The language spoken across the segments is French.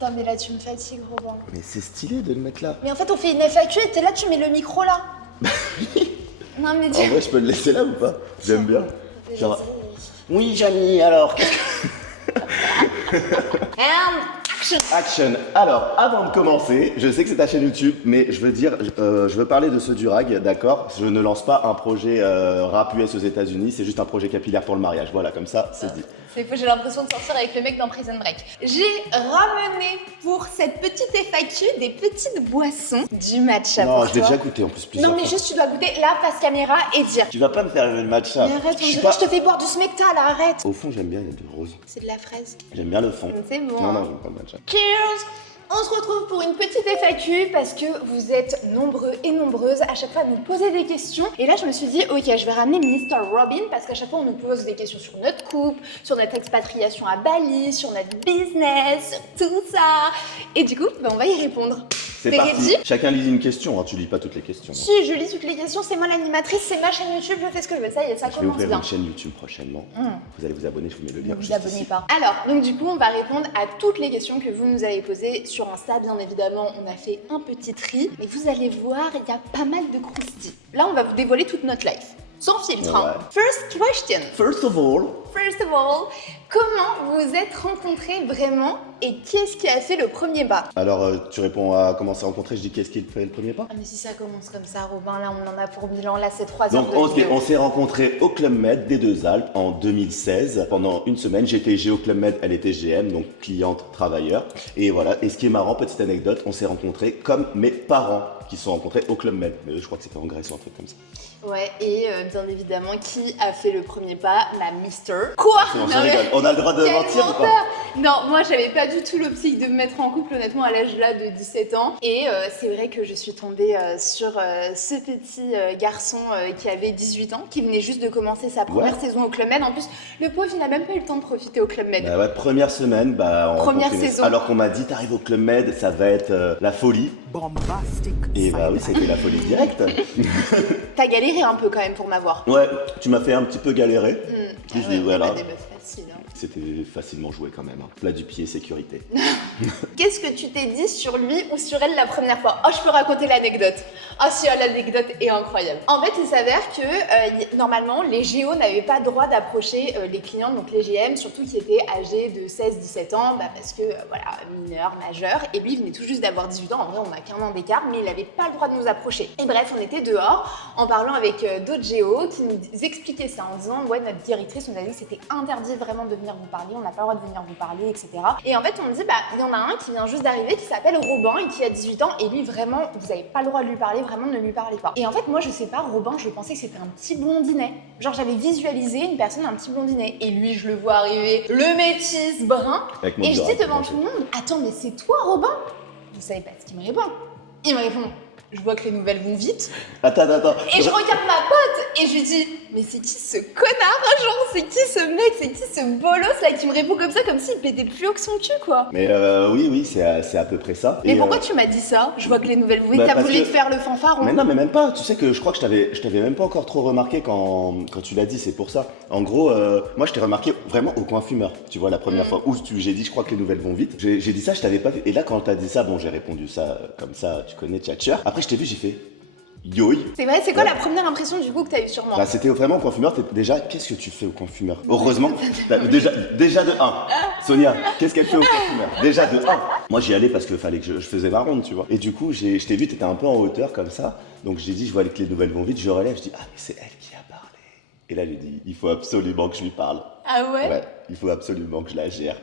Non mais là tu me fatigues Robin. Mais c'est stylé de le mettre là. Mais en fait on fait une FAQ et t'es là, tu mets le micro là. Non mais En vrai, je peux le laisser là ou pas? J'aime bien. Genre, Genre... oui, Jamy, alors. And action. Action. Alors, avant de commencer, je sais que c'est ta chaîne YouTube, mais je veux parler de ce durag, d'accord? Je ne lance pas un projet rap US aux États-Unis, c'est juste un projet capillaire pour le mariage. Voilà, comme ça, c'est dit. C'est faux, j'ai l'impression de sortir avec le mec dans Prison Break. J'ai ramené pour cette petite FAQ des petites boissons du matcha Non, pour je l'ai toi. déjà goûté en plus plusieurs Non mais fois. juste tu dois goûter là face caméra et dire. Tu vas pas me faire le matcha. Mais arrête, on suis dirait pas- que je te fais boire du smecta là, arrête. Au fond, j'aime bien, il y a du rose. C'est de la fraise. J'aime bien le fond. C'est bon. Non, hein. non, j'aime pas le matcha. Cheers! On se retrouve pour une petite FAQ parce que vous êtes nombreux et nombreuses à chaque fois à nous poser des questions. Et là, je me suis dit, ok, je vais ramener Mr. Robin parce qu'à chaque fois, on nous pose des questions sur notre couple, sur notre expatriation à Bali, sur notre business, sur tout ça. Et du coup, on va y répondre. C'est T'es parti. ready? Chacun lit une question, hein. Tu lis pas toutes les questions. Hein. Si, je lis toutes les questions, c'est moi l'animatrice, c'est ma chaîne YouTube, je fais ce que je veux, ça y est, ça Je vais commence ouvrir bien. une chaîne YouTube prochainement. Vous allez vous abonner, je vous mets le lien. Ne vous juste abonnez ici. pas. Alors, donc du coup, on va répondre à toutes les questions que vous nous avez posées sur Insta. Bien évidemment, on a fait un petit tri. Et vous allez voir, il y a pas mal de croustilles. Là, on va vous dévoiler toute notre life. Sans filtre. Hein. Ouais. First question. First of all, Comment vous êtes rencontrés vraiment et qu'est-ce qui a fait le premier pas? alors tu réponds à comment s'est rencontré, je dis qu'est-ce qui fait le premier pas? Ah mais si ça commence comme ça, Robin, là on en a pour 1000 ans, là c'est 3 heures Donc de vidéo. on s'est rencontrés au Club Med des Deux Alpes en 2016. Pendant une semaine, j'étais G au Club Med, elle était GM, donc cliente, travailleur. Et voilà, et ce qui est marrant, petite anecdote, on s'est rencontrés comme mes parents qui se sont rencontrés au Club Med. Mais eux, je crois que c'était en Grèce ou un truc comme ça. Ouais, et bien évidemment, qui a fait le premier pas? La Mister. Quoi? Non, je Non, mais- rigole. On a le droit de Quel mentir ou pas? menteur! Non, moi j'avais pas du tout l'optique de me mettre en couple honnêtement à l'âge là de 17 ans. Et c'est vrai que je suis tombée sur ce petit garçon qui avait 18 ans, qui venait juste de commencer sa première saison au Club Med. En plus, le pauvre il n'a même pas eu le temps de profiter au Club Med. Bah ouais, première semaine, bah on Première rencontre une- saison. Alors qu'on m'a dit t'arrives au Club Med, ça va être la folie. Bombastic. Et bah oui, c'était la folie directe. T'as galéré un peu quand même pour m'avoir. Ouais, tu m'as fait un petit peu galérer. Puis je Ah ouais, dis voilà, on a des meufs faciles, hein. c'était facilement joué quand même. Hein. Plat du pied, sécurité. Qu'est-ce que tu t'es dit sur lui ou sur elle la première fois? Oh, je peux raconter l'anecdote. Ah si, oh, l'anecdote est incroyable. En fait, il s'avère que normalement, les GO n'avaient pas le droit d'approcher les clients, donc les GM, surtout qui étaient âgés de 16-17 ans, parce que, voilà, mineur, majeur. Et lui, il venait tout juste d'avoir 18 ans. En vrai, on a qu'un an d'écart, mais il n'avait pas le droit de nous approcher. Et bref, on était dehors en parlant avec d'autres GO qui nous expliquaient ça en disant, ouais, notre directrice nous a dit que c'était interdit vraiment de venir vous parler, on n'a pas le droit de venir vous parler, etc. Et en fait, on me dit, bah, il y en a un qui vient juste d'arriver qui s'appelle Robin et qui a 18 ans et lui, vraiment, vous n'avez pas le droit de lui parler, vraiment, ne lui parlez pas. Et en fait, moi, je sais pas, Robin, je pensais que c'était un petit blondinet. Genre, j'avais visualisé une personne, un petit blondinet. Et lui, je le vois arriver, le métis brun. Avec mon Et je dis durag, devant bien tout le monde, attends, mais c'est toi, Robin? Vous savez pas ce qu'il me répond. Il me répond, je vois que les nouvelles vont vite. Attends. Et je regarde ma pote et je lui dis, mais c'est qui ce connard? Genre, c'est qui ce mec? C'est qui ce bolos là qui me répond comme ça, comme s'il pétait plus haut que son cul, quoi? Mais oui, c'est à peu près ça. Mais Et, pourquoi tu m'as dit ça? Je vois que les nouvelles vont vite, bah, t'as parce voulu que- te faire le fanfaron. Mais non, mais même pas. Tu sais que je crois que je t'avais même pas encore trop remarqué quand tu l'as dit, c'est pour ça. En gros, moi je t'ai remarqué vraiment au coin fumeur. Tu vois, la première fois où j'ai dit, je crois que les nouvelles vont vite. J'ai dit ça, je t'avais pas vu. Et là, quand t'as dit ça, bon, j'ai répondu ça comme ça, tu connais, tchatcheur. Après, je t'ai vu, j'ai fait yoï. C'est vrai, c'est quoi Ouais. la première impression du coup que t'as eu sur moi? Bah, c'était vraiment au coin fumeur. Déjà, qu'est-ce que tu fais au coin fumeur? Heureusement, déjà de 1. Sonia, qu'est-ce qu'elle fait au coin fumeur? Déjà de 1. Moi, j'y allais parce qu'il fallait que je faisais ma ronde, tu vois. Et du coup, je t'ai vu, t'étais un peu en hauteur comme ça. Donc, j'ai dit, je vois que les nouvelles vont vite. Je relève, je dis, ah, mais c'est elle qui a parlé. Et là, j'ai dit, il faut absolument que je lui parle. Ah ouais? Ouais, il faut absolument que je la gère.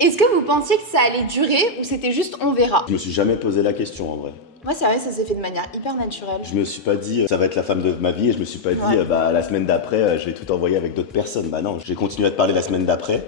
Est-ce que vous pensiez que ça allait durer ou c'était juste on verra? Je me suis jamais posé la question en vrai. Moi, c'est vrai, ça s'est fait de manière hyper naturelle. Je me suis pas dit ça va être la femme de ma vie et je me suis pas dit Ouais. bah la semaine d'après je vais tout envoyer avec d'autres personnes. Bah non, j'ai continué à te parler la semaine d'après.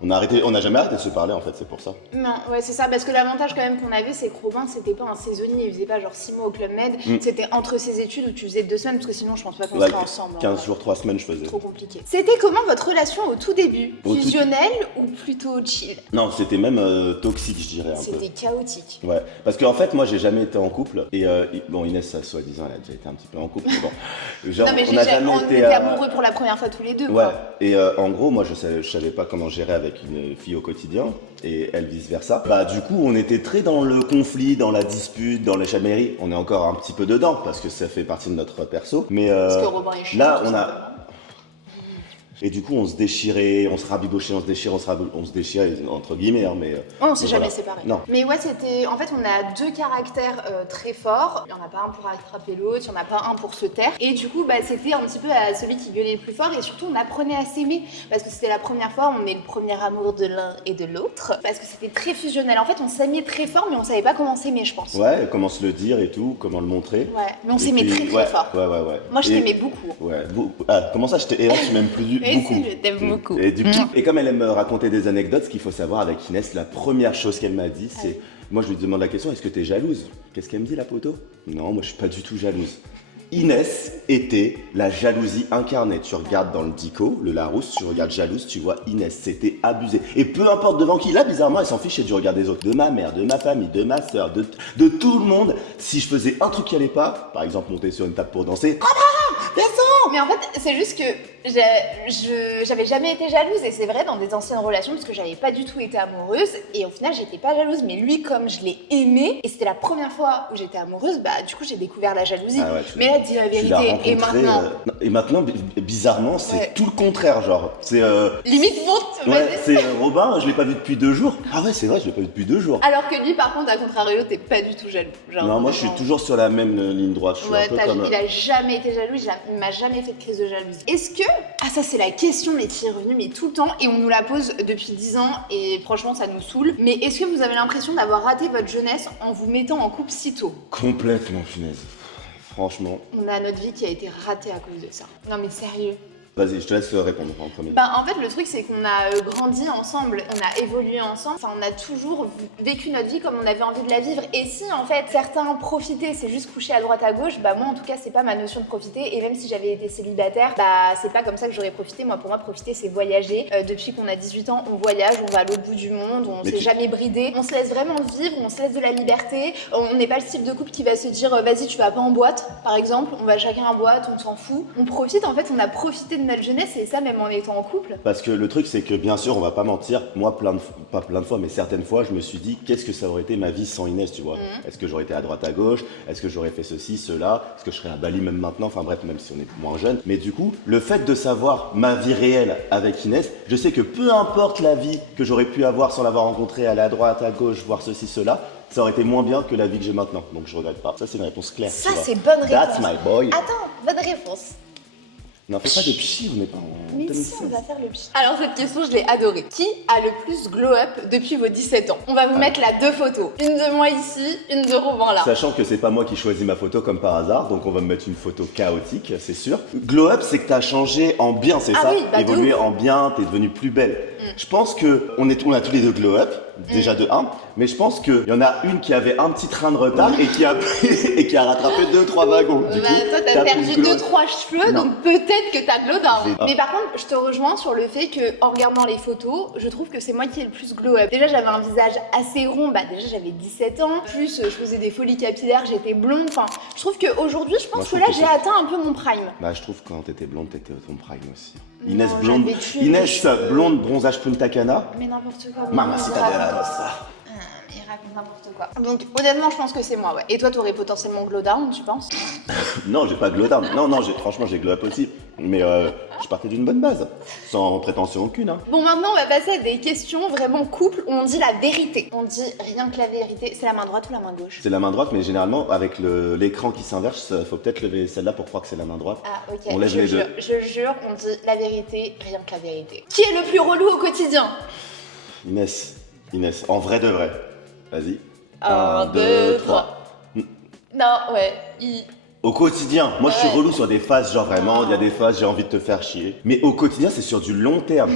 On n'a jamais arrêté de se parler en fait, c'est pour ça. Non, ouais, c'est ça, parce que l'avantage quand même qu'on avait, c'est que Robin, c'était pas un saisonnier, il faisait pas genre 6 mois au Club Med, c'était entre ses études où tu faisais 2 semaines, parce que sinon je pense pas qu'on Ouais, serait ensemble. 15 hein. jours, 3 semaines je faisais. Trop compliqué. C'était comment votre relation au tout début? Au tout- Fusionnelle ou plutôt chill? Non, c'était même toxique je dirais un peu. C'était chaotique. Ouais, parce qu'en fait moi j'ai jamais été en couple. Et bon, Inès, ça, soi-disant, elle a déjà été un petit peu en couple. Mais bon, genre, Non, mais on n'a jamais on été. était amoureux pour la première fois tous les deux. Ouais, Quoi. et en gros, moi je savais pas comment gérer avec une fille au quotidien, et elle vice versa. Bah, du coup, on était très dans le conflit, dans la dispute, dans les chamailleries. On est encore un petit peu dedans parce que ça fait partie de notre perso. Mais Parce que Robin est chiant. là, tout on a. simplement. Et du coup, on se déchirait, on se rabibochait, on se déchirait, entre guillemets, hein, mais. Ouais, on s'est mais jamais voilà. séparés. Non. Mais ouais, c'était. En fait, on a deux caractères très forts. Il n'y en a pas un pour attraper l'autre, il n'y en a pas un pour se taire. Et du coup, bah, c'était un petit peu celui qui gueulait le plus fort. Et surtout, on apprenait à s'aimer. Parce que c'était la première fois, on est le premier amour de l'un et de l'autre. Parce que c'était très fusionnel. En fait, on s'aimait très fort, mais on savait pas comment s'aimer, je pense. Ouais, comment se le dire et tout, comment le montrer. Ouais, mais on Et s'aimait puis, très fort. Ouais. Moi, je Et- t'aimais beaucoup. Ouais, ah, comment ça, et là, tu m'aimes plus Et beaucoup. si, je t'aime beaucoup. Et du coup, et comme elle aime me raconter des anecdotes, ce qu'il faut savoir avec Inès, la première chose qu'elle m'a dit, c'est, moi je lui demande la question, est-ce que t'es jalouse? Qu'est-ce qu'elle me dit, la poteau? Non, moi je suis pas du tout jalouse. Inès était la jalousie incarnée. Tu regardes dans le dico, le Larousse, tu regardes jalouse, tu vois Inès, c'était abusé. Et peu importe devant qui, là bizarrement elle s'en fichait du regard des autres. De ma mère, de ma famille, de ma soeur, de tout le monde. Si je faisais un truc qui allait pas, par exemple monter sur une table pour danser, Mais en fait, c'est juste que j'avais jamais été jalouse, et c'est vrai dans des anciennes relations, parce que j'avais pas du tout été amoureuse, et au final j'étais pas jalouse, mais lui, comme je l'ai aimé, et c'était la première fois où j'étais amoureuse, bah du coup j'ai découvert la jalousie. Ah ouais, Mais là, dis la tu l'as vérité, rencontré, et maintenant, bizarrement, c'est Ouais. tout le contraire, genre. C'est. limite monte, Ouais, vas-y. c'est Robin, je l'ai pas vu depuis 2 jours. Ah ouais, c'est vrai, je l'ai pas vu depuis 2 jours. Alors que lui, par contre, à contrario, t'es pas du tout jaloux. Genre, Non, moi je suis vraiment. toujours sur la même ligne droite. Je suis Ouais, un peu comme. il a jamais été jaloux, il m'a jamais fait de crise de jalousie. Est-ce que, ah ça c'est la question mais qui est revenue mais tout le temps, et on nous la pose depuis 10 ans et franchement ça nous saoule, mais est-ce que vous avez l'impression d'avoir raté votre jeunesse en vous mettant en couple si tôt? Complètement, punaise. Franchement. On a notre vie qui a été ratée à cause de ça. Non mais sérieux. Vas-y, je te laisse répondre en premier. Bah en fait le truc c'est qu'on a grandi ensemble, on a évolué ensemble, enfin on a toujours vécu notre vie comme on avait envie de la vivre, et si en fait certains profitaient, c'est juste coucher à droite à gauche, bah moi en tout cas c'est pas ma notion de profiter, et même si j'avais été célibataire, bah c'est pas comme ça que j'aurais profité. Moi pour moi profiter c'est voyager. Depuis qu'on a 18 ans on voyage, on va à l'autre bout du monde, on s'est jamais bridé, on se laisse vraiment vivre, on se laisse de la liberté, on n'est pas le type de couple qui va se dire vas-y tu vas pas en boîte par exemple, on va chacun en boîte, on s'en fout, on profite. En fait on a profité de notre jeunesse, et ça même en étant en couple. Parce que le truc, c'est que bien sûr, on va pas mentir, moi, pas plein de fois, mais certaines fois, je me suis dit, qu'est-ce que ça aurait été ma vie sans Inès, tu vois? Est-ce que j'aurais été à droite, à gauche? Est-ce que j'aurais fait ceci, cela? Est-ce que je serais à Bali même maintenant? Enfin bref, même si on est moins jeune. Mais du coup, le fait de savoir ma vie réelle avec Inès, je sais que peu importe la vie que j'aurais pu avoir sans l'avoir rencontrée, aller à droite, à gauche, voir ceci, cela, ça aurait été moins bien que la vie que j'ai maintenant. Donc je regrette pas. Ça, c'est une réponse claire. Ça tu vois. c'est bonne réponse. That's my boy. Attends, bonne réponse. N'en fais pas de psy, on n'est pas en Mais si, 2016. on va faire le pchi. Alors cette question, je l'ai adorée. Qui a le plus glow up depuis vos 17 ans? On va vous mettre là 2 photos. Une de moi ici, une de Robin là. Sachant que c'est pas moi qui choisis ma photo comme par hasard, donc on va me mettre une photo chaotique, c'est sûr. Glow up, c'est que t'as changé en bien, c'est Ah ça? oui, bah, de Évolué ouf. en bien, t'es devenue plus belle. Je pense que on a tous les deux glow up, déjà de 1, mais je pense qu'il y en a une qui avait un petit train de retard et qui a et qui a rattrapé 2-3 wagons. Du Bah, coup, toi t'as perdu plus glow up. 2-3 cheveux, Non. donc peut-être que t'as glow down. J'ai- Mais par contre, je te rejoins sur le fait que en regardant les photos, je trouve que c'est moi qui ai le plus glow up. Déjà j'avais un visage assez rond, bah déjà j'avais 17 ans, plus je faisais des folies capillaires, j'étais blonde, enfin je trouve qu'aujourd'hui je Moi, pense je que trouve là que j'ai c'est- atteint un peu mon prime. Bah, je trouve que quand t'étais blonde, t'étais au ton prime aussi. Non, Inès blonde, j'avais tué mes Inès cheveux. blonde, bronzage Punta Cana. Mais n'importe quoi. Mamacita il de la raconte- Rosa. Il raconte n'importe quoi. Donc honnêtement, je pense que c'est moi, ouais. Et toi, t'aurais potentiellement glow down, tu penses? Non, j'ai pas glow down. Non, franchement, j'ai glow up aussi. Mais je partais d'une bonne base, sans prétention aucune. Hein. Bon, maintenant, on va passer à des questions vraiment couple où on dit la vérité. On dit rien que la vérité. C'est la main droite ou la main gauche? C'est la main droite, mais généralement, avec l'écran qui s'inverse, faut peut-être lever celle-là pour croire que c'est la main droite. Ah, ok. On lève je les jure, deux. je jure, on dit la vérité, rien que la vérité. Qui est le plus relou au quotidien? Inès, en vrai de vrai. Vas-y. 1, 2, 3. Non, ouais. Au quotidien, moi je suis Ouais. relou sur des phases, genre vraiment, il y a des phases, j'ai envie de te faire chier. Mais au quotidien, c'est sur du long terme.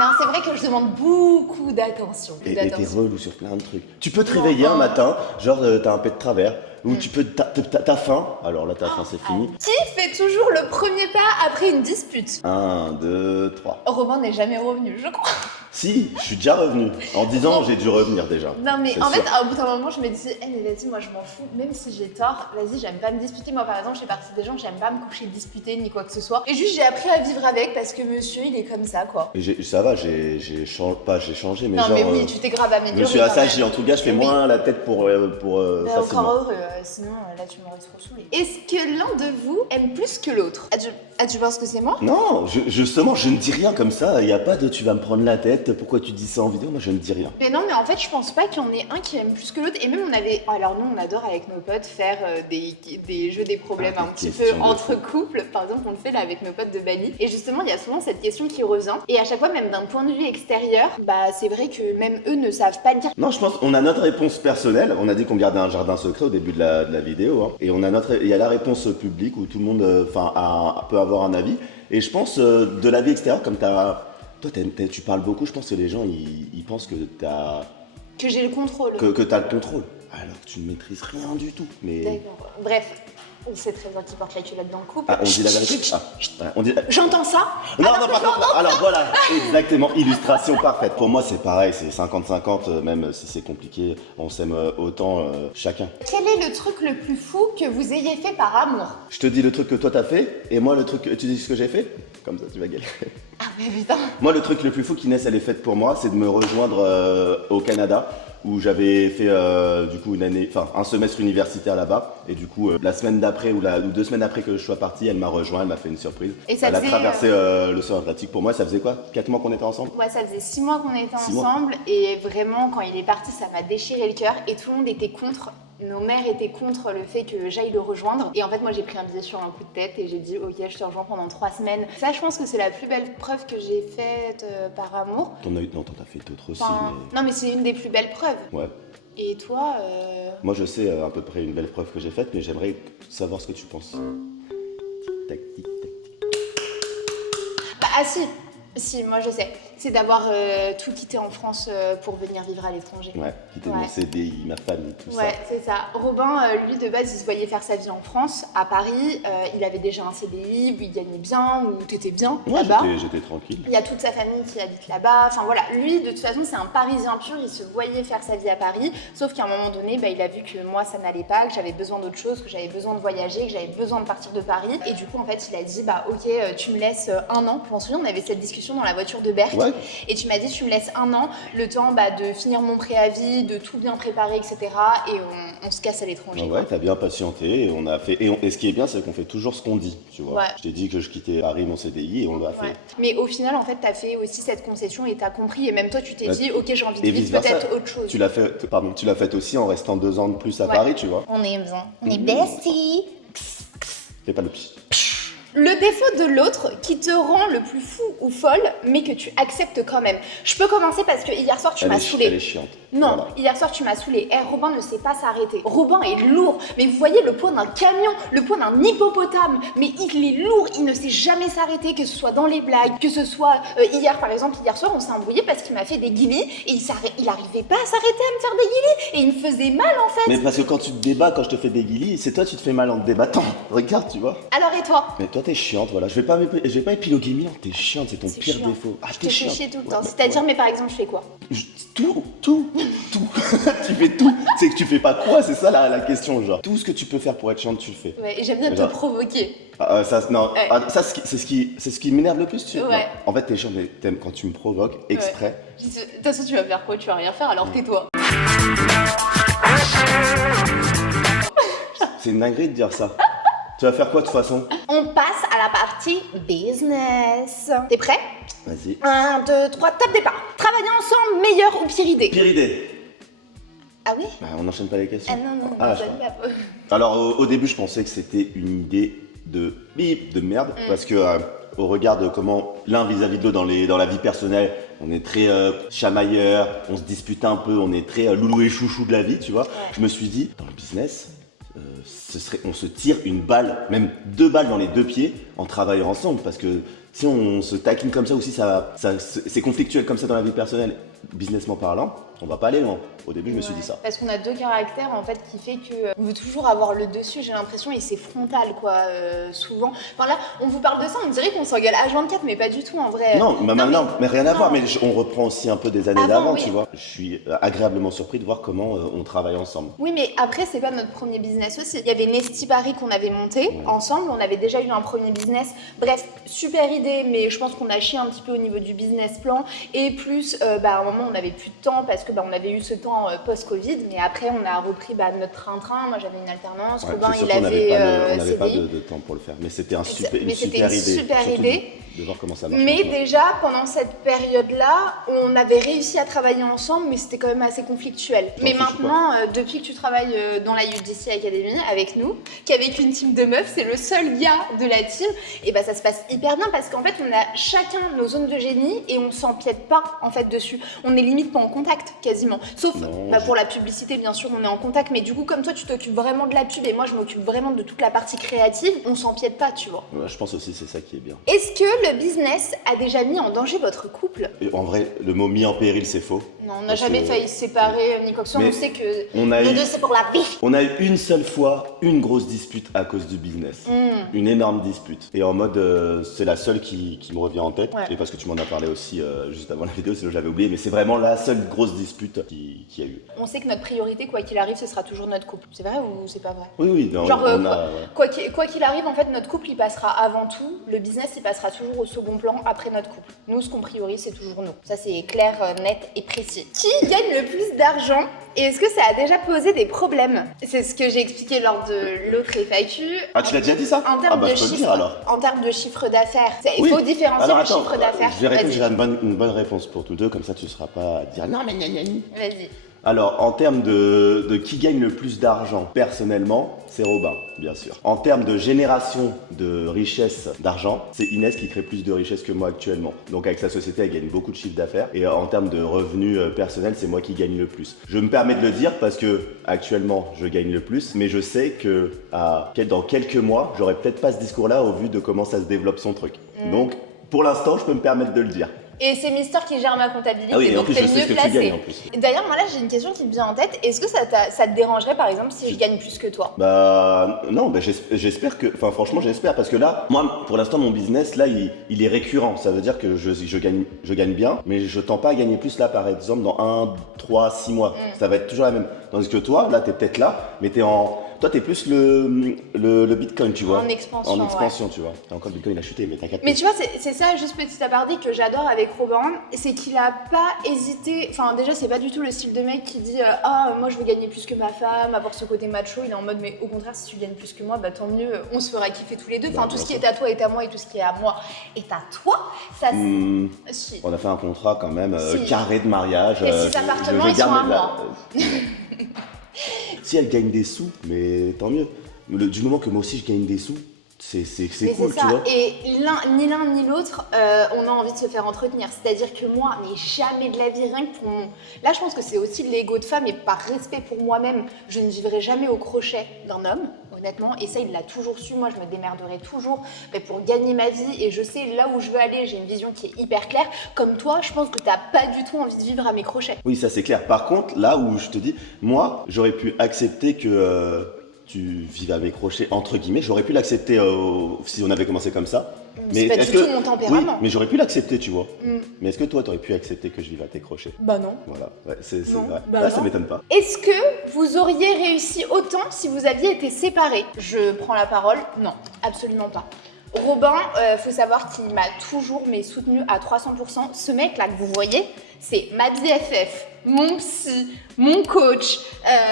Non, c'est vrai que je demande beaucoup d'attention. Et t'es relou sur plein de trucs. Tu peux te réveiller un matin, genre t'as un pet de travers, ou tu peux, t'as faim, alors là t'as faim, c'est fini. Qui fait toujours le premier pas après une dispute? 1, 2, 3. Robin n'est jamais revenu, je crois. Si, je suis déjà revenu. En 10 ans, j'ai dû revenir déjà. Non mais C'est en sûr. fait, au bout d'un moment, je me dis, mais vas-y, moi je m'en fous, même si j'ai tort, vas-y, j'aime pas me disputer. Moi par exemple, je fais partie des gens, j'aime pas me coucher disputer ni quoi que ce soit. Et juste, j'ai appris à vivre avec parce que monsieur, il est comme ça quoi. Et ça va, j'ai changé, mais Non genre. mais oui, tu t'es grave je amélioré. me suis quand assagi, même. en tout cas, je fais Oui. moins la tête pour Bah, facilement. encore heureux, sinon là tu m'aurais trop saoulé. Est-ce que l'un de vous aime plus que l'autre? Tu penses que c'est moi? Non, justement, je ne dis rien comme ça. Il n'y a pas de tu vas me prendre la tête, pourquoi tu dis ça en vidéo? Moi, je ne dis rien. Mais non, mais en fait, je pense pas qu'il y en ait un qui aime plus que l'autre. Et même, on avait. Alors, nous, on adore avec nos potes faire des jeux des problèmes Ah, un des petit peu questions de entre fou. couples. Par exemple, on le fait là avec nos potes de Bali. Et justement, il y a souvent cette question qui revient. Et à chaque fois, même d'un point de vue extérieur, bah, c'est vrai que même eux ne savent pas dire. Non, je pense qu'on a notre réponse personnelle. On a dit qu'on gardait un jardin secret au début de la vidéo. Hein. Et il y a la réponse publique où tout le monde peut avoir un avis. Et je pense de la vie extérieure, comme tu parles beaucoup, je pense que les gens ils pensent que Que j'ai le contrôle. que t'as le contrôle. Alors que tu ne maîtrises rien du tout. Mais D'accord. Bref, on sait très bien qui porte la culotte dans le couple. on dit la vérité. On dit. J'entends ça. Non, non, pas contre. Alors voilà, exactement, illustration parfaite. Pour moi, c'est pareil, c'est 50-50, même si c'est compliqué, on s'aime autant chacun. Quel est le truc le plus fou que vous ayez fait par amour? Je te dis le truc que toi t'as fait, et moi le truc tu dis ce que j'ai fait. Comme ça, tu vas galérer. Ah, mais putain. Moi, le truc le plus fou qu'Inès elle est faite pour moi, c'est de me rejoindre au Canada, où j'avais fait du coup un semestre universitaire là-bas, et du coup la semaine d'après ou 2 semaines après que je sois parti, elle m'a rejoint, elle m'a fait une surprise. Et ça elle a faisait, traversé l'océan Atlantique pour moi. Ça faisait quoi, 4 mois qu'on était ensemble? Ouais, ça faisait 6 mois qu'on était 6 mois. ensemble et vraiment, quand il est parti, ça m'a déchiré le cœur et tout le monde était contre. Nos mères étaient contre le fait que j'aille le rejoindre. Et en fait, moi, j'ai pris un billet sur un coup de tête et j'ai dit, ok, je te rejoins pendant 3 semaines. Ça, je pense que c'est la plus belle preuve que j'ai faite par amour. Non, t'en as fait d'autres aussi, Enfin, non, mais c'est une des plus belles preuves. mais... Ouais. Et toi Moi, je sais à peu près une belle preuve que j'ai faite, mais j'aimerais savoir ce que tu penses. Tic-tac, tic-tac. Bah, ah si. Si, moi je sais. C'est d'avoir tout quitté en France pour venir vivre à l'étranger. Ouais, quitter Ouais. mon CDI, ma famille, tout Ouais, ça. c'est ça. Robin, lui, de base, il se voyait faire sa vie en France, à Paris. Il avait déjà un CDI où il gagnait bien, où t'étais bien Ouais, là-bas. j'étais tranquille. Il y a toute sa famille qui habite là-bas. Enfin voilà, lui, de toute façon, c'est un Parisien pur. Il se voyait faire sa vie à Paris. Sauf qu'à un moment donné, bah, il a vu que moi, ça n'allait pas, que j'avais besoin d'autre chose, que j'avais besoin de voyager, que j'avais besoin de partir de Paris. Et du coup, en fait, il a dit, bah ok, tu me laisses 1 an. Je m'en souviens, on avait cette discussion dans la voiture de Berck. Ouais. Et tu m'as dit, tu me laisses 1 an, le temps bah, de finir mon préavis, de tout bien préparer, etc. Et on se casse à l'étranger. Ouais, t'as bien patienté, et on a fait. Et ce qui est bien, c'est qu'on fait toujours ce qu'on dit, tu vois. Ouais. Je t'ai dit que je quittais Paris, mon CDI, et on l'a Ouais. fait. Mais au final, en fait, t'as fait aussi cette concession et t'as compris. Et même toi, tu t'es Ouais. dit, ok, j'ai envie de Et vivre vice-versa. peut-être autre chose. Tu l'as fait aussi en restant 2 ans de plus à Ouais. Paris, tu vois. On est bien. On est besties. Fais pas le pchi. Le défaut de l'autre qui te rend le plus fou ou folle, mais que tu acceptes quand même. Je peux commencer parce que hier soir, tu m'as Elle est saoulée. chiante. Non, Voilà. hier soir tu m'as saoulée. Robin ne sait pas s'arrêter. Robin est lourd, mais vous voyez le poids d'un camion, le poids d'un hippopotame. Mais il est lourd, il ne sait jamais s'arrêter, que ce soit dans les blagues, que ce soit hier par exemple, hier soir on s'est embrouillé parce qu'il m'a fait des guilis et il arrivait pas à s'arrêter à me faire des guilis et il me faisait mal en fait. Mais parce que quand tu te débats, quand je te fais des guilis, c'est toi, tu te fais mal en te débattant. Regarde, tu vois. Alors et toi? Mais toi, t'es chiante, voilà. Je vais pas épiloguer mille ans, t'es chiante, c'est ton C'est pire chiant. défaut. Ah, Je t'es te fais chiante. chier tout le Ouais, temps. bah, C'est-à-dire, ouais. mais par exemple, je fais quoi? Tout. Tu fais tout. C'est que tu fais pas quoi, c'est ça la question, genre. Tout ce que tu peux faire pour être chiante, tu le fais. Ouais, et j'aime bien te Genre. provoquer. Non, Ouais. ça c'est ce qui m'énerve le plus, tu sais. Ouais. Non. En fait, t'es chiante, mais t'aimes quand tu me provoques exprès. De toute façon, tu vas faire quoi? Tu vas rien faire, alors tais-toi. C'est une dinguerie de dire ça. Tu vas faire quoi de toute façon? On passe à la partie business. T'es prêt? Vas-y. 1, 2, 3, top départ. Travailler ensemble, meilleure ou pire idée? Pire idée. Ah oui? Bah, on n'enchaîne pas les questions. Ah non, Ah, je je donne crois. la- Alors au début je pensais que c'était une idée de bip, de merde, parce que au regard de comment l'un vis-à-vis de l'autre dans la vie personnelle, on est très chamailleur, on se dispute un peu, on est très loulou et chouchou de la vie, tu vois. Ouais. Je me suis dit, dans le business, on se tire une balle, même 2 balles dans les 2 pieds en travaillant ensemble, parce que si on se taquine comme ça aussi, c'est conflictuel comme ça dans la vie personnelle. businessment parlant, on va pas aller loin. Au début, je me suis dit ça. Parce qu'on a deux caractères en fait qui fait que on veut toujours avoir le dessus, j'ai l'impression, et c'est frontal quoi, souvent. Enfin là, on vous parle de ça, on dirait qu'on s'engueule H24, mais pas du tout en vrai. Non, mais rien à non. voir, mais on reprend aussi un peu des années Avant, d'avant, oui. tu vois. Je suis agréablement surpris de voir comment on travaille ensemble. Oui, mais après, c'est pas notre premier business aussi. Il y avait Nesti Paris qu'on avait monté ensemble, on avait déjà eu un premier business. Bref, super idée, mais je pense qu'on a chié un petit peu au niveau du business plan. Et plus, à un moment, on n'avait plus de temps parce que on avait eu ce temps post-Covid, mais après, on a repris notre train-train. Moi, j'avais une alternance, Ouais, Robin, c'est il sûr qu'on avait on n'avait pas CDI. de temps pour le faire, mais c'était une c'était une super idée. super Surtout idée. de voir comment ça marche. Mais maintenant. déjà, pendant cette période-là, on avait réussi à travailler ensemble, mais c'était quand même assez conflictuel. Mais maintenant, depuis que tu travailles dans la UGC Academy avec nous, qu'avec une team de meufs, c'est le seul gars de la team, et ça se passe hyper bien parce qu'en fait, on a chacun nos zones de génie et on s'empiète pas en fait dessus. On est limite pas en contact quasiment. Sauf pour la publicité, bien sûr, on est en contact, mais du coup, comme toi, tu t'occupes vraiment de la pub et moi, je m'occupe vraiment de toute la partie créative, on s'empiète pas, tu vois. Ouais, je pense aussi c'est ça qui est bien. Est-ce que le business a déjà mis en danger votre couple? Et en vrai, le mot mis en péril, c'est faux. Non, on n'a jamais failli se séparer, ni quoi que ce soit. On sait que nous deux, c'est pour la vie. On a eu une seule fois une grosse dispute à cause du business. Une énorme dispute. Et en mode, c'est la seule qui me revient en tête. Ouais. Et parce que tu m'en as parlé aussi juste avant la vidéo, sinon j'avais oublié. Mais c'est vraiment la seule grosse dispute qu'il y a eu. On sait que notre priorité, quoi qu'il arrive, ce sera toujours notre couple. C'est vrai ou c'est pas vrai? Oui, non, Genre, on a... quoi qu'il arrive, en fait, notre couple, il passera avant tout. Le business, il passera toujours au second plan après notre couple. Nous, ce qu'on priorise, c'est toujours nous. Ça, c'est clair, net et précis. Qui gagne le plus d'argent et est-ce que ça a déjà posé des problèmes? C'est ce que j'ai expliqué lors de l'autre FAQ. Ah, tu l'as déjà dit ça? En termes de je peux le dire alors. En termes de chiffre d'affaires, il faut différencier Alors, le attends, chiffre d'affaires. Je vais répondre, Vas-y. une bonne réponse pour tous deux, comme ça tu ne seras pas à dire non, mais gna, gna, gna. Vas-y. Alors, en termes de qui gagne le plus d'argent, personnellement, c'est Robin, bien sûr. En termes de génération de richesse d'argent, c'est Inès qui crée plus de richesse que moi actuellement. Donc avec sa société, elle gagne beaucoup de chiffre d'affaires. Et en termes de revenus personnels, c'est moi qui gagne le plus. Je me permets de le dire parce que actuellement, je gagne le plus, mais je sais que dans quelques mois, j'aurai peut-être pas ce discours-là au vu de comment ça se développe son truc. Donc, pour l'instant, je peux me permettre de le dire. Et c'est Mister qui gère ma comptabilité, Ah oui, et en donc plus, t'es je sais mieux ce que tu placé. gagnes en plus. D'ailleurs, moi là, j'ai une question qui me vient en tête. Est-ce que ça te dérangerait, par exemple, si je gagne plus que toi? Non, j'espère que, enfin franchement j'espère parce que là, moi pour l'instant mon business là il est récurrent, ça veut dire que je gagne bien, mais je tends pas à gagner plus là par exemple dans 1, 3, 6 mois, ça va être toujours la même. Tandis que toi là t'es peut-être là, mais toi t'es plus le Bitcoin tu vois. En expansion, tu vois. Et encore le Bitcoin il a chuté mais t'inquiète. Mais tu vois, c'est ça, juste petit aparté que j'adore avec Robin, c'est qu'il a pas hésité. Enfin, déjà, c'est pas du tout le style de mec qui dit moi je veux gagner plus que ma femme, avoir ce côté macho. Il est en mode, mais au contraire, si tu gagnes plus que moi, tant mieux, on se fera kiffer tous les deux. Enfin, tout ce qui est à toi est à moi et tout ce qui est à moi est à toi. Ça, si. On a fait un contrat quand même Si. carré de mariage. Les 6 appartements, ils sont à moi. Si elle gagne des sous, mais tant mieux. Du moment que moi aussi je gagne des sous, c'est cool, tu vois. Et ni l'un ni l'autre, on a envie de se faire entretenir. C'est-à-dire que moi, mais jamais de la vie, rien que pour mon... Là, je pense que c'est aussi de l'ego de femme et par respect pour moi-même, je ne vivrai jamais au crochet d'un homme, honnêtement. Et ça, il l'a toujours su. Moi, je me démerderai toujours pour gagner ma vie et je sais là où je veux aller. J'ai une vision qui est hyper claire. Comme toi, je pense que t'as pas du tout envie de vivre à mes crochets. Oui, ça c'est clair. Par contre, là où je te dis, moi, j'aurais pu accepter que... tu vives à mes crochets, entre guillemets, j'aurais pu l'accepter si on avait commencé comme ça. Mais c'est pas du tout mon tempérament. Oui, mais j'aurais pu l'accepter, tu vois. Mais est-ce que toi, t'aurais pu accepter que je vive à tes crochets? Bah non. Voilà, ouais, c'est Non, vrai. bah Ça non. m'étonne pas. Est-ce que vous auriez réussi autant si vous aviez été séparés? Je prends la parole. Non, absolument pas. Robin, faut savoir qu'il m'a toujours soutenu à 300%. Ce mec-là que vous voyez, c'est ma BFF, mon psy, mon coach,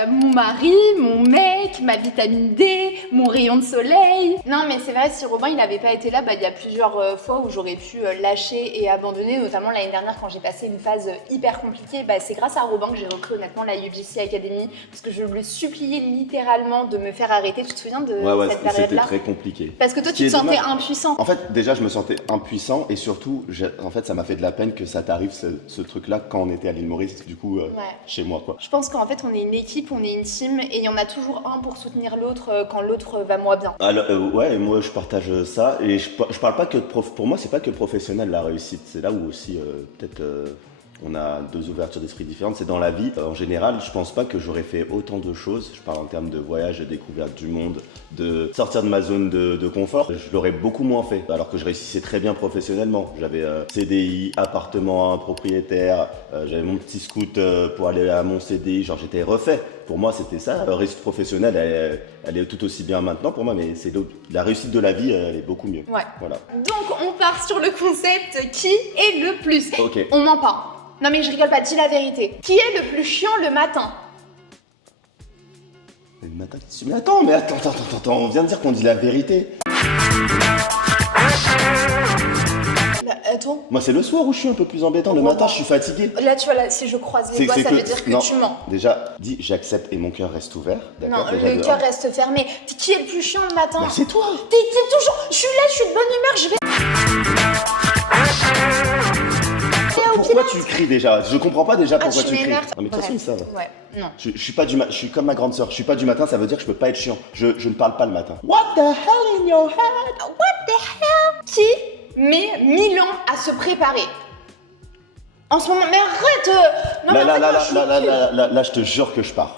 mon mari, mon mec, ma vitamine D, mon rayon de soleil. Non mais c'est vrai, si Robin il n'avait pas été là, il y a plusieurs fois où j'aurais pu lâcher et abandonner, notamment l'année dernière quand j'ai passé une phase hyper compliquée. C'est grâce à Robin que j'ai repris honnêtement la UGC Academy, parce que je le suppliais littéralement de me faire arrêter. Tu te souviens de cette c'était période-là? très compliqué. Parce que toi Ce tu qui te est sentais dommage. impuissant. En fait, déjà, je me sentais impuissant et surtout, en fait, ça m'a fait de la peine que ça t'arrive ce truc-là quand on était à l'île Maurice, du coup, chez moi, quoi. Je pense qu'en fait on est une équipe, on est une team et il y en a toujours un pour soutenir l'autre quand l'autre va moins bien. Alors, ouais, moi je partage ça et je parle pas que pour moi c'est pas que professionnel la réussite, c'est là où aussi peut-être On a deux ouvertures d'esprit différentes. C'est dans la vie. En général, je pense pas que j'aurais fait autant de choses. Je parle en termes de voyage, de découverte du monde, de sortir de ma zone de confort. Je l'aurais beaucoup moins fait. Alors que je réussissais très bien professionnellement. J'avais CDI, appartement, propriétaire. J'avais mon petit scoot pour aller à mon CDI. Genre, j'étais refait. Pour moi, c'était ça. La réussite professionnelle, elle est tout aussi bien maintenant pour moi, mais c'est la réussite de la vie, elle est beaucoup mieux. Ouais. Voilà. Donc, on part sur le concept qui est le plus. Ok. On ment pas. Non mais je rigole pas, dis la vérité. Qui est le plus chiant le matin? Mais le matin, mais attends, on vient de dire qu'on dit la vérité. Bah, attends. Moi, c'est le soir où je suis un peu plus embêtant. Le matin, je suis fatigué. Là, tu vois, là, si je croise les doigts, ça veut dire que non, tu mens. Déjà, dis j'accepte et mon cœur reste ouvert. Non, déjà le cœur reste fermé. Qui est le plus chiant le matin? Bah, c'est toi. T'es toujours. Je suis là, je suis de bonne humeur, je vais. Pourquoi tu cries déjà? Je comprends pas déjà pourquoi tu cries. m'énerve. Non, mais de toute façon, ça va. Ouais, non. Je suis comme ma grande sœur. Je suis pas du matin, ça veut dire que je peux pas être chiant. Je ne parle pas le matin. What the hell in your head? What the hell? Qui met 1000 ans à se préparer? En ce moment, mais arrête! Non, mais en fait, moi, je suis Là, je te jure que je pars.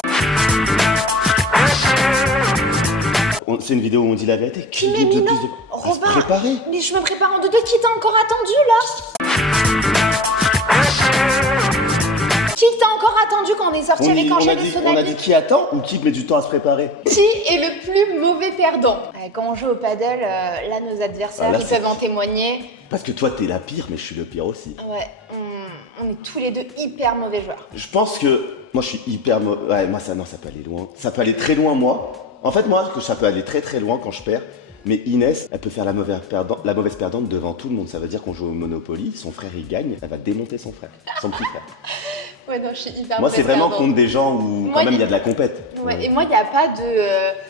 C'est une vidéo où on dit la vérité. Qui met 1000 ans? À se préparer. Mais je me prépare en deux. Qui t'a encore attendu là? Qui t'a encore attendu quand on est sorti avec Angèle et On a dit Sonali? qui attend ou qui met du temps à se préparer? Qui est le plus mauvais perdant? Quand on joue au paddle, là nos adversaires, là, ils peuvent en témoigner. Parce que toi, t'es la pire, mais je suis le pire aussi. Ouais, on est tous les deux hyper mauvais joueurs. Je pense que moi, je suis hyper mauvais. Ouais, moi, ça peut aller loin. Ça peut aller très loin, moi. En fait, moi, ça peut aller très très loin quand je perds. Mais Inès, elle peut faire la mauvaise perdante devant tout le monde. Ça veut dire qu'on joue au Monopoly, son frère il gagne, elle va démonter son frère, son petit frère. Ouais, non, je suis hyper Moi, mauvaise c'est vraiment perdante. contre des gens où quand même il y a de la compète. Ouais, et moi, il n'y a pas de.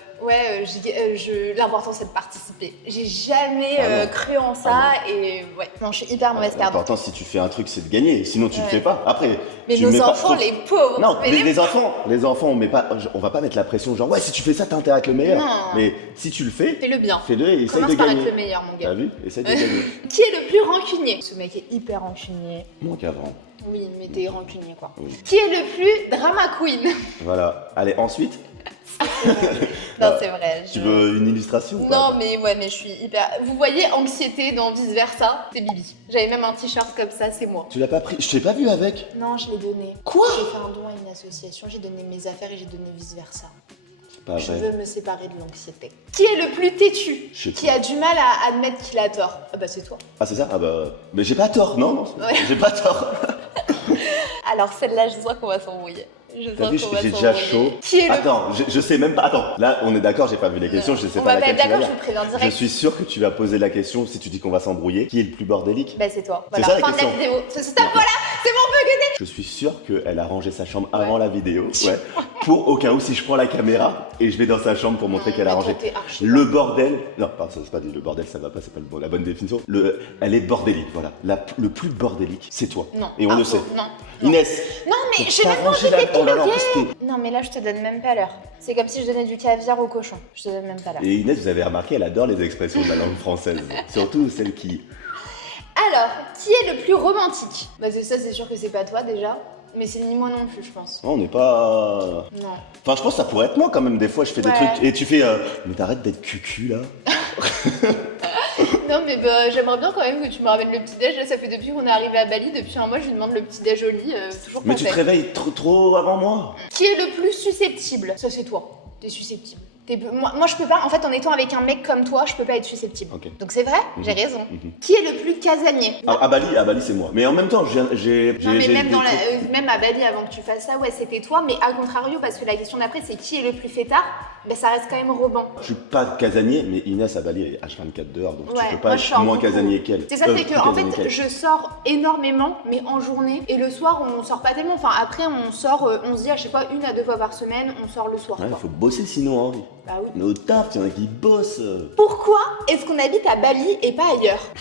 L'important c'est de participer. J'ai jamais cru en ça et ouais. Non, je suis hyper mauvaise perdante. L'important, si tu fais un truc, c'est de gagner. Sinon, tu le fais pas. Après, mais tu nos mets enfants, pas... les pauvres. Non, mais les enfants, on va pas mettre la pression genre ouais, si tu fais ça, t'as intérêt à être le meilleur. Non. Mais si tu le fais, fais-le bien. Fais-le et essaye Commence de par gagner. être le meilleur, mon gars. T'as vu? Essaye de gagner. Qui est le plus rancunier? Ce mec est hyper rancunier. Moins qu'avant. Oui, mais t'es rancunier quoi. Oui. Qui est le plus drama queen? Voilà. Allez, ensuite. Non, c'est vrai. Tu veux une illustration ou pas? Non, mais ouais, mais je suis hyper. Vous voyez Anxiété dans Vice Versa? C'est Bibi. J'avais même un t-shirt comme ça, c'est moi. Tu l'as pas pris? Je t'ai pas vu avec. Non, je l'ai donné. Quoi? J'ai fait un don à une association, j'ai donné mes affaires et j'ai donné Vice Versa. C'est pas Je vrai. veux me séparer de l'anxiété. Qui est le plus têtu? Je sais Qui pas. a du mal à admettre qu'il a tort? Ah bah c'est toi. Ah, c'est ça? Ah bah. Mais j'ai pas tort, non? Ouais. J'ai pas tort. Alors celle-là, je sens qu'on va s'embrouiller. T'as vu, j'ai déjà chaud. Qui est le... Attends, je sais même pas. Attends, là, on est d'accord, j'ai pas vu les questions, je sais On pas va pas laquelle être tu vas d'accord, je dire. vous préviens direct. Je suis sûr que tu vas poser la question si tu dis qu'on va s'embrouiller. Qui est le plus bordélique? Bah c'est toi. C'est Voilà, ça, la fin de la question. vidéo. Stop, voilà, c'est mon bug. Je suis sûr qu'elle a rangé sa chambre avant la vidéo. Ouais. Pour au cas où si je prends la caméra et je vais dans sa chambre pour montrer qu'elle a mais rangé. toi, t'es archi Le bordel. Non, pardon, ça c'est pas dit le bordel, ça va pas, c'est pas la bonne définition. Elle est bordélique, voilà. Le plus bordélique, c'est toi. Non. Et on le Arnaud, sait. Non. Inès. Non, mais j'ai t'as même pas rangé envie la- oh là là, en d'épiloguer. plus, Non, mais là, je te donne même pas l'heure. C'est comme si je donnais du caviar au cochon. Je te donne même pas l'heure. Et Inès, vous avez remarqué, elle adore les expressions de la langue française. Surtout celles qui. Alors, qui est le plus romantique? Bah c'est ça, c'est sûr que c'est pas toi déjà. Mais c'est ni moi non plus, je pense. Non, on n'est pas. Non. Enfin, je pense que ça pourrait être moi quand même. Des fois, je fais des Ouais. trucs et tu fais. Mais t'arrêtes d'être cucu là. Non, mais bah, j'aimerais bien quand même que tu me ramènes le petit-déj. Là, ça fait depuis qu'on est arrivé à Bali. Depuis un mois, je lui demande le petit-déj au lit. Toujours Mais pas tu te fait. réveilles trop avant moi. Qui est le plus susceptible? Ça, c'est toi. T'es susceptible. Moi, je peux pas. En fait, en étant avec un mec comme toi, je peux pas être susceptible. Ok. Donc c'est vrai, j'ai raison. Mhm. Qui est le plus casanier? À Bali, c'est moi. Mais en même temps, j'ai. Non, mais même, des dans trucs- même à Bali, avant que tu fasses ça, ouais, c'était toi. Mais à contrario, parce que la question d'après, c'est qui est le plus fêtard? Ben, ça reste quand même Robin. Je suis pas casanier, mais Inès à Bali elle est H24 dehors, donc Ouais, tu peux pas moi, je être sors moins beaucoup. casanier qu'elle. C'est ça, c'est Plus que en casanier fait, qu'elle. je sors énormément, mais en journée. Et le soir, on sort pas tellement. Enfin, après, on sort, on se dit à chaque fois 1 à 2 fois par semaine, on sort le soir. Ouais, quoi. faut bosser sinon, Henri. Bah oui. Mais au taf, il y en a qui bossent. Pourquoi est-ce qu'on habite à Bali et pas ailleurs?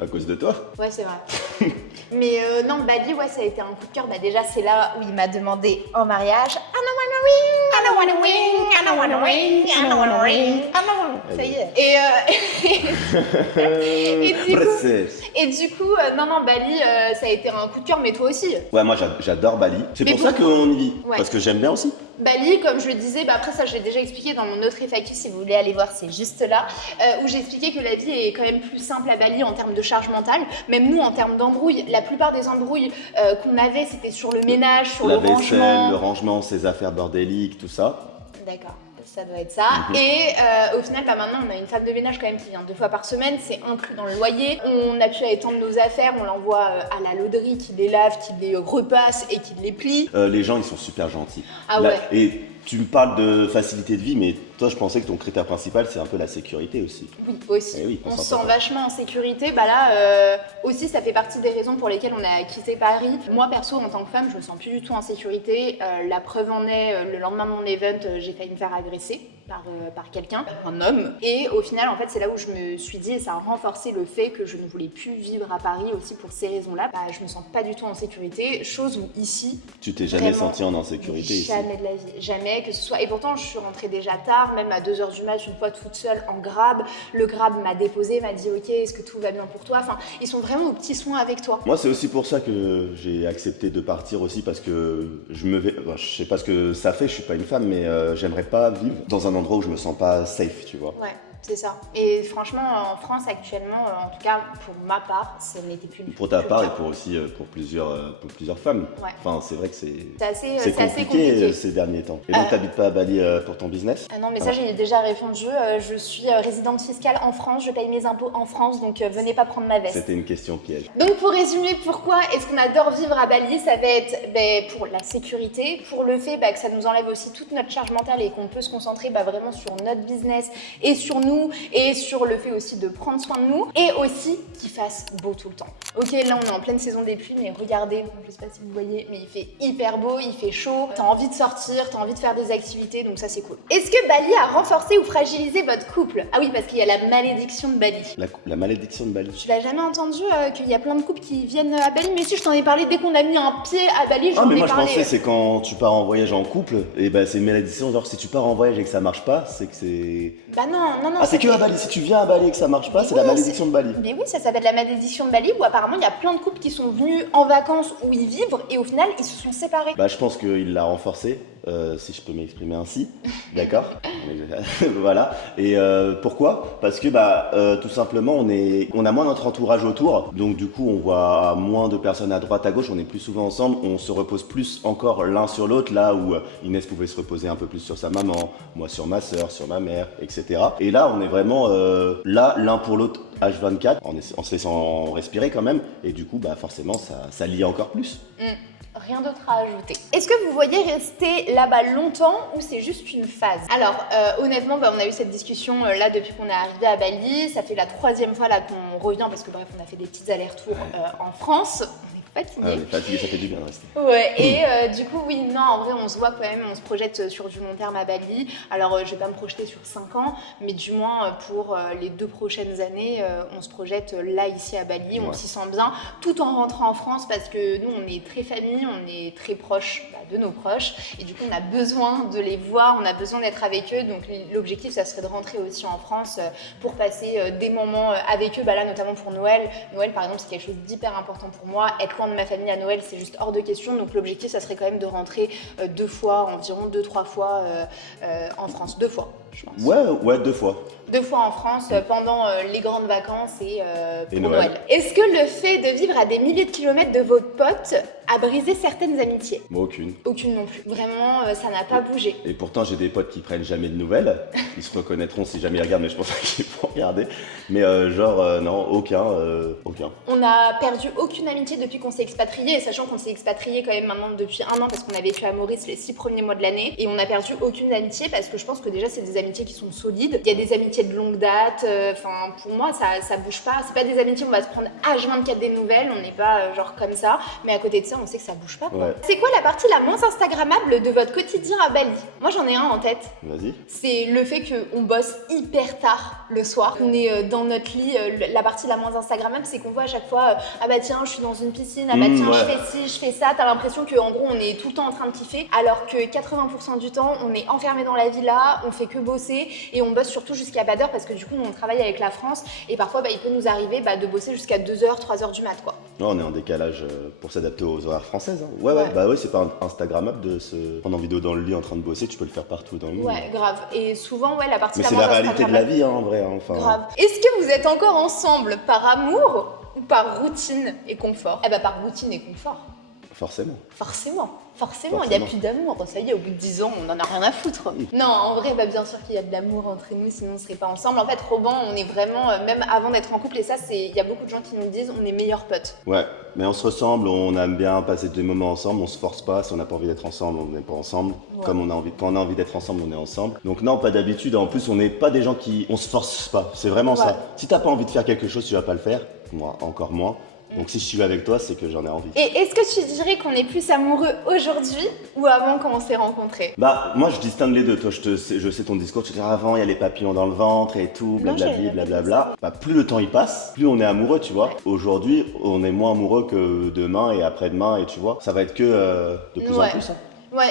À cause de toi. Ouais, c'est vrai. Mais non, Bali, ouais, ça a été un coup de cœur. Bah déjà, c'est là où il m'a demandé en mariage. I don't wanna ring, I don't wanna ring, I don't wanna ring, I don't wanna ring. Ça y est. Et du coup, non, Bali, ça a été un coup de cœur, mais toi aussi. Ouais, moi j'adore Bali. C'est Mais pour ça qu'on y vit. Ouais. Parce que j'aime bien aussi. Bali, comme je le disais, bah après ça je l'ai déjà expliqué dans mon autre FAQ, si vous voulez aller voir, c'est juste là, où j'ai expliqué que la vie est quand même plus simple à Bali en termes de charge mentale. Même nous, en termes d'embrouilles, la plupart des embrouilles qu'on avait, c'était sur le ménage, sur La le vaisselle, rangement. le rangement, ses affaires bordéliques, tout ça. D'accord, ça doit être ça. Et au final, bah maintenant, on a une femme de ménage quand même qui vient 2 fois par semaine, c'est inclus dans le loyer. On a pu étendre nos affaires, on l'envoie à la lauderie qui les lave, qui les repasse et qui les plie. Les gens, ils sont super gentils. Ah ouais. Et tu me parles de facilité de vie, mais toi, je pensais que ton critère principal, c'est un peu la sécurité aussi. Oui, aussi. Eh oui, on on se s'en sent fait pas. vachement en sécurité. Bah là, aussi, ça fait partie des raisons pour lesquelles on a quitté Paris. Moi, perso, en tant que femme, je me sens plus du tout en sécurité. La preuve en est, le lendemain de mon event, j'ai failli me faire agresser par quelqu'un, un homme. Et au final, en fait, c'est là où je me suis dit, et ça a renforcé le fait que je ne voulais plus vivre à Paris aussi pour ces raisons-là. Bah, je me sens pas du tout en sécurité, chose où ici, Tu t'es jamais vraiment, senti en insécurité ici. jamais de la vie, jamais que ce soit. Et pourtant, je suis rentrée déjà tard, même à 2h du mat, une fois toute seule en Grab. Le Grab m'a déposé, m'a dit ok, est-ce que tout va bien pour toi? Enfin, ils sont vraiment aux petits soins avec toi. Moi, c'est aussi pour ça que j'ai accepté de partir aussi, parce que je sais pas ce que ça fait, je suis pas une femme, mais j'aimerais pas vivre dans un endroit où je me sens pas safe, tu vois. Ouais, c'est ça. Et franchement, en France actuellement, en tout cas pour ma part, ça n'était plus. Pour ta plus part le et cas. pour aussi pour plusieurs femmes. Ouais. Enfin, c'est vrai que C'est c'est assez compliqué ces derniers temps. Et donc, t'habites pas à Bali pour ton business? Ah non, mais ça, j'ai déjà répondu. Je suis résidente fiscale en France, je paye mes impôts en France, donc venez pas prendre ma veste. C'était une question piège. Donc pour résumer, pourquoi est-ce qu'on adore vivre à Bali? Ça va être pour la sécurité, pour le fait que ça nous enlève aussi toute notre charge mentale et qu'on peut se concentrer vraiment sur notre business et sur nous et sur le fait aussi de prendre soin de nous et aussi qu'il fasse beau tout le temps. Ok, là on est en pleine saison des pluies, mais regardez, je sais pas si vous voyez, mais il fait hyper beau, il fait chaud, t'as envie de sortir, t'as envie de faire des activités, donc ça c'est cool. Est-ce que Bali a renforcé ou fragilisé votre couple? Ah oui, parce qu'il y a la malédiction de Bali. La malédiction de Bali. Tu l'as jamais entendu qu'il y a plein de couples qui viennent à Bali? Mais si, je t'en ai parlé dès qu'on a mis un pied à Bali, Ah, j'en mais ai moi je parlé. pensais c'est quand tu pars en voyage en couple, et ben c'est une malédiction, genre si tu pars en voyage et que ça marche pas, c'est que c'est... Bah non. Ah, c'est que à Bali, si tu viens à Bali et que ça marche pas, c'est la malédiction de Bali. Mais oui, ça s'appelle la malédiction de Bali, où apparemment il y a plein de couples qui sont venus en vacances où ils vivent et au final ils se sont séparés. Bah je pense qu'il l'a renforcé, si je peux m'exprimer ainsi, d'accord. Voilà, et pourquoi? Parce que tout simplement on a moins notre entourage autour, donc du coup on voit moins de personnes à droite, à gauche, on est plus souvent ensemble, on se repose plus encore l'un sur l'autre, là où Inès pouvait se reposer un peu plus sur sa maman, moi sur ma soeur, sur ma mère, etc. Et là on est vraiment là l'un pour l'autre H24, en se laissant respirer quand même, et du coup forcément ça lie encore plus. Rien d'autre à ajouter. Est-ce que vous voyez rester là-bas longtemps ou c'est juste une phase? Alors honnêtement, on a eu cette discussion là depuis qu'on est arrivé à Bali. Ça fait la 3e fois là qu'on revient parce que bref, on a fait des petits allers-retours en France. On est fatigués. Ah, on est fatigué, ça fait du bien de rester. Ouais, et du coup, oui, non, en vrai, on se voit quand même, on se projette sur du long terme à Bali. Alors, je vais pas me projeter sur 5 ans, mais du moins pour les 2 prochaines années, on se projette là, ici à Bali, on s'y sent bien, tout en rentrant en France parce que nous, on est très famille, on est très proches de nos proches, et du coup, on a besoin de les voir, on a besoin d'être avec eux. Donc, l'objectif, ça serait de rentrer aussi en France pour passer des moments avec eux, là, notamment pour Noël. Noël, par exemple, c'est quelque chose d'hyper important pour moi. Être loin de ma famille à Noël, c'est juste hors de question. Donc l'objectif, ça serait quand même de rentrer 2 fois, environ 2-3 fois en France. 2 fois, je pense. Ouais, 2 fois. 2 fois en France pendant les grandes vacances et pour Noël. Noël. Est-ce que le fait de vivre à des milliers de kilomètres de votre pote a brisé certaines amitiés? Moi, aucune. Aucune non plus. Vraiment, ça n'a pas bougé. Et pourtant, j'ai des potes qui prennent jamais de nouvelles. Ils se reconnaîtront si jamais ils regardent, mais je pense pas qu'ils vont regarder. Mais non, aucun. On n'a perdu aucune amitié depuis qu'on s'est expatrié, sachant qu'on s'est expatrié quand même maintenant depuis 1 an parce qu'on a vécu à Maurice les 6 premiers mois de l'année. Et on n'a perdu aucune amitié parce que je pense que déjà c'est des amitiés qui sont solides. Il y a des amitiés de longue date. Enfin, pour moi, ça bouge pas. C'est pas des amitiés où on va se prendre H24 des nouvelles. On n'est pas genre comme ça. Mais à côté de ça, on sait que ça bouge pas. Quoi. Ouais. C'est quoi la partie la moins instagrammable de votre quotidien à Bali? Moi, j'en ai un en tête. Vas-y. C'est le fait qu'on bosse hyper tard le soir. On est dans notre lit. La partie la moins instagrammable, c'est qu'on voit à chaque fois ah bah tiens, je suis dans une piscine. Ah bah tiens, ouais. je fais ci, je fais ça. T'as l'impression qu'en gros, on est tout le temps en train de kiffer. Alors que 80% du temps, on est enfermé dans la villa, on fait que bosser et on bosse surtout jusqu'à pas d'heure parce que du coup, nous, on travaille avec la France et parfois, il peut nous arriver de bosser jusqu'à 2h, 3h du mat, quoi. Non, on est en décalage pour s'adapter aux horaires françaises. Hein. Ouais, bah ouais, c'est pas instagrammable de se prendre en vidéo dans le lit en train de bosser, tu peux le faire partout dans le monde. Ouais, grave. Et souvent, la partie Mais la c'est moins la réalité de la instagrammable- vie, hein, en vrai. Hein. Enfin, Grave. Est-ce que vous êtes encore ensemble par amour ou par routine et confort? Eh bah, par routine et confort. forcément. Forcément, il n'y a plus d'amour. Ça y est, au bout de 10 ans, on n'en a rien à foutre. Non, en vrai, bien sûr qu'il y a de l'amour entre nous, sinon on ne serait pas ensemble. En fait, Robin, on est vraiment, même avant d'être en couple, et ça, il y a beaucoup de gens qui nous disent, on est meilleurs potes. Ouais, mais on se ressemble, on aime bien passer des moments ensemble, on se force pas. Si on n'a pas envie d'être ensemble, on n'est pas ensemble. Ouais. Comme quand on a envie d'être ensemble, on est ensemble. Donc non, pas d'habitude. En plus, on n'est pas des gens on se force pas. C'est vraiment ça. Si t'as pas envie de faire quelque chose, tu vas pas le faire. Moi, encore moins. Donc si je suis avec toi, c'est que j'en ai envie. Et est-ce que tu dirais qu'on est plus amoureux aujourd'hui ou avant quand on s'est rencontrés? Bah, moi je distingue les deux. Toi, je sais ton discours. Tu dis avant, il y a les papillons dans le ventre et tout, blablabla, blablabla. Bah, plus le temps il passe, plus on est amoureux, tu vois. Ouais. Aujourd'hui, on est moins amoureux que demain et après-demain, et tu vois, ça va être que de plus en plus. Hein. Ouais,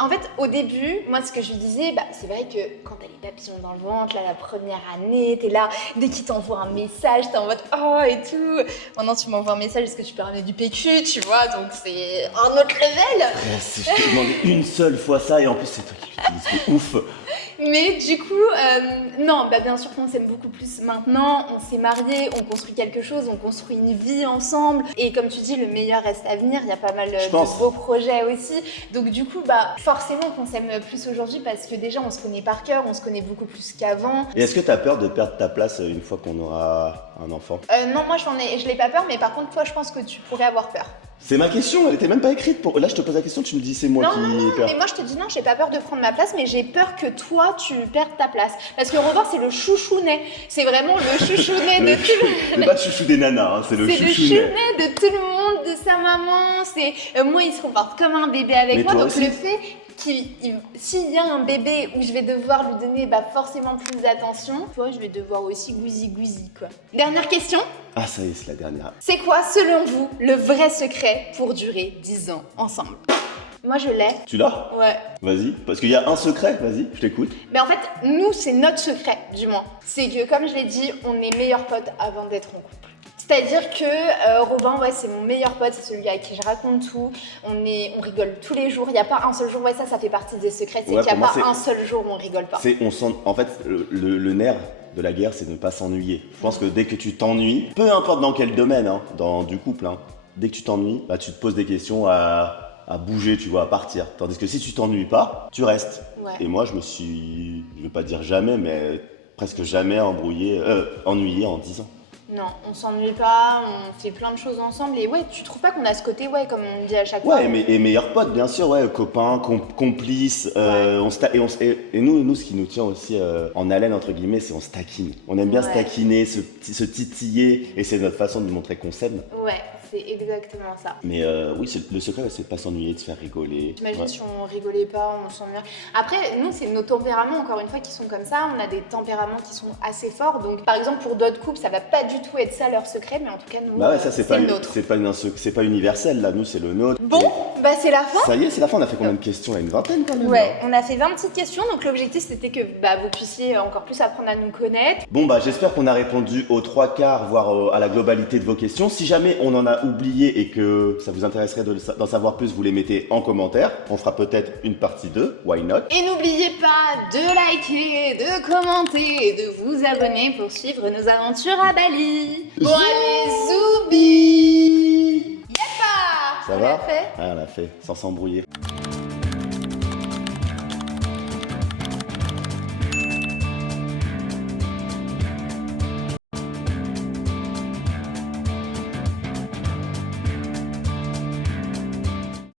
en fait, au début, moi, ce que je lui disais, c'est vrai que quand t'as les papillons dans le ventre, là, la première année, t'es là, dès qu'il t'envoie un message, t'es en mode oh et tout. Maintenant, tu m'envoies un message, est-ce que tu peux ramener du PQ, tu vois, donc c'est un autre level. Je t'ai demandé une seule fois ça, et en plus, c'est toi qui l'utilises, c'est ouf. Mais du coup, non, bien sûr qu'on s'aime beaucoup plus maintenant, on s'est mariés, on construit quelque chose, on construit une vie ensemble. Et comme tu dis, le meilleur reste à venir, il y a pas mal de beaux projets aussi. Donc du coup, forcément qu'on s'aime plus aujourd'hui parce que déjà, on se connaît par cœur, on se connaît beaucoup plus qu'avant. Et est-ce que t'as peur de perdre ta place une fois qu'on aura un enfant? Non, moi je l'ai pas peur, mais par contre, toi, je pense que tu pourrais avoir peur. C'est ma question, elle était même pas écrite. Là, je te pose la question, tu me dis c'est moi qui ai peur. Mais moi je te dis non, j'ai pas peur de prendre ma place, mais j'ai peur que toi tu perdes ta place. Parce que Robin, c'est le chouchounet. C'est vraiment le chouchounet de tout le monde. C'est pas le chouchou des nanas, hein, c'est le chouchounet. C'est le chouchounet de tout le monde, de sa maman. Moi, il se comporte comme un bébé avec mais moi. Donc aussi. le fait s'il y a un bébé où je vais devoir lui donner forcément plus d'attention, tu vois, je vais devoir aussi gousi quoi. Dernière question. Ah ça y est, c'est la dernière. C'est quoi, selon vous, le vrai secret pour durer 10 ans ensemble? Moi, je l'ai. Tu l'as? Ouais. Vas-y, parce qu'il y a un secret, vas-y, je t'écoute. Mais en fait, nous, c'est notre secret, du moins. C'est que, comme je l'ai dit, on est meilleurs potes avant d'être en couple. C'est-à-dire que Robin, c'est mon meilleur pote, c'est celui avec qui je raconte tout. On rigole tous les jours. Il n'y a pas un seul jour, ça fait partie des secrets, c'est qu'il n'y a pas un seul jour où on rigole pas. En fait, le nerf de la guerre, c'est de ne pas s'ennuyer. Je pense que dès que tu t'ennuies, peu importe dans quel domaine, du couple, dès que tu t'ennuies, tu te poses des questions à bouger, tu vois, à partir. Tandis que si tu t'ennuies pas, tu restes. Ouais. Et moi, je vais pas dire jamais, mais presque jamais ennuyé en 10 ans. Non, on s'ennuie pas, on fait plein de choses ensemble et tu trouves pas qu'on a ce côté, comme on dit à chaque fois. Ouais, et meilleurs potes, bien sûr, copains, complices, et nous, ce qui nous tient aussi en haleine, entre guillemets, c'est on se taquine. On aime bien se taquiner, se titiller, et c'est notre façon de montrer qu'on s'aime. Ouais, c'est exactement ça. Mais oui, le secret, c'est de pas s'ennuyer, de se faire rigoler. T'imagines si on rigolait pas, on s'ennuie. Après, nous, c'est nos tempéraments, encore une fois, qui sont comme ça. On a des tempéraments qui sont assez forts. Donc, par exemple, pour d'autres couples, ça va pas du tout être ça leur secret, mais en tout cas, nous, c'est le nôtre. C'est pas universel, là, nous, c'est le nôtre. Bon, c'est la fin. Ça y est, c'est la fin. On a fait combien de questions? Une vingtaine quand même. Ouais, on a fait 20 petites questions. Donc, l'objectif, c'était que vous puissiez encore plus apprendre à nous connaître. Bon, j'espère qu'on a répondu aux 3/4, voire à la globalité de vos questions. Si jamais on en a oublié et que ça vous intéresserait d'en savoir plus, vous les mettez en commentaire. On fera peut-être une partie 2, why not? Et n'oubliez pas de liker, de commenter et de vous abonner pour suivre nos aventures à Bali. Bon allez, zoubi! Yeppa! Ça va? On l'a fait? Ah, on l'a fait, sans s'embrouiller.